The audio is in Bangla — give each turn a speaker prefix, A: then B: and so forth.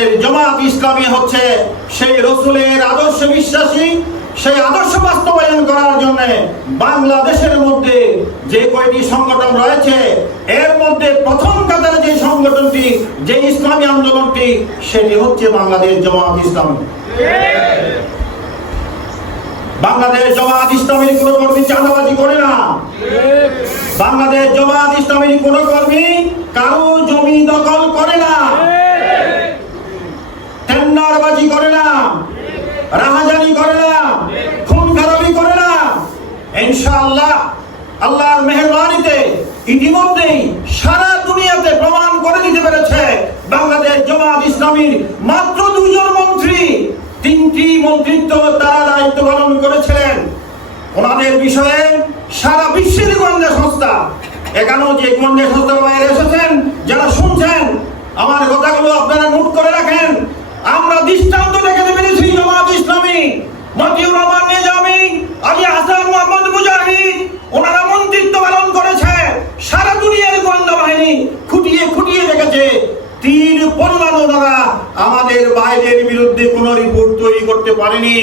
A: বাংলাদেশ জামাত ইসলামী হচ্ছে, সেই রসুলের আদর্শ বিশ্বাসী, সেই আদর্শ বাস্তবায়ন করার জন্য বাংলাদেশের মধ্যে যে কয়টি সংগঠন রয়েছে, এর মধ্যে প্রথম কাতারে যে সংগঠনটি, যে ইসলামী আন্দোলনটি, সেটি হচ্ছে বাংলাদেশ জামাত ইসলামী। বাংলাদেশ জামাত ইসলামীর কোনো কর্মী চাঁদাবাজি করে না। বাংলাদেশ জামাত ইসলামীর কোন কর্মী কারও জমি দখল করে না টেন্ডারবাজি করে না রাহাজানি করে না খুন খারাপি করে না ইনশাআল্লাহ আল্লাহর মেহরবানিতে ইতিমধ্যেই সারা দুনিয়াতে প্রমাণ করে দিতে পেরেছে বাংলাদেশ জামাত ইসলামীর মাত্র দুজন মন্ত্রী। তিনটি মন্ত্রিত্ব তারা দায়িত্ব পালন করেছিলেন। ওনাদের বিষয়ে সারা বিশ্বের গোয়েন্দা সংস্থা এখানেও যে গোয়েন্দা সংস্থার বাইরে এসেছেন, যারা শুনছেন, আমার কথাগুলো আপনারা নোট করে রাখেন। আমরা দৃষ্টান্ত দেখাতে পেরেছি জামাত ইসলামী। মতিউর রহমান নিজামী আলী হাসান পরিমাণ ওনারা আমাদের বাইরের বিরুদ্ধে কোনো রিপোর্ট তৈরি করতে পারেনি।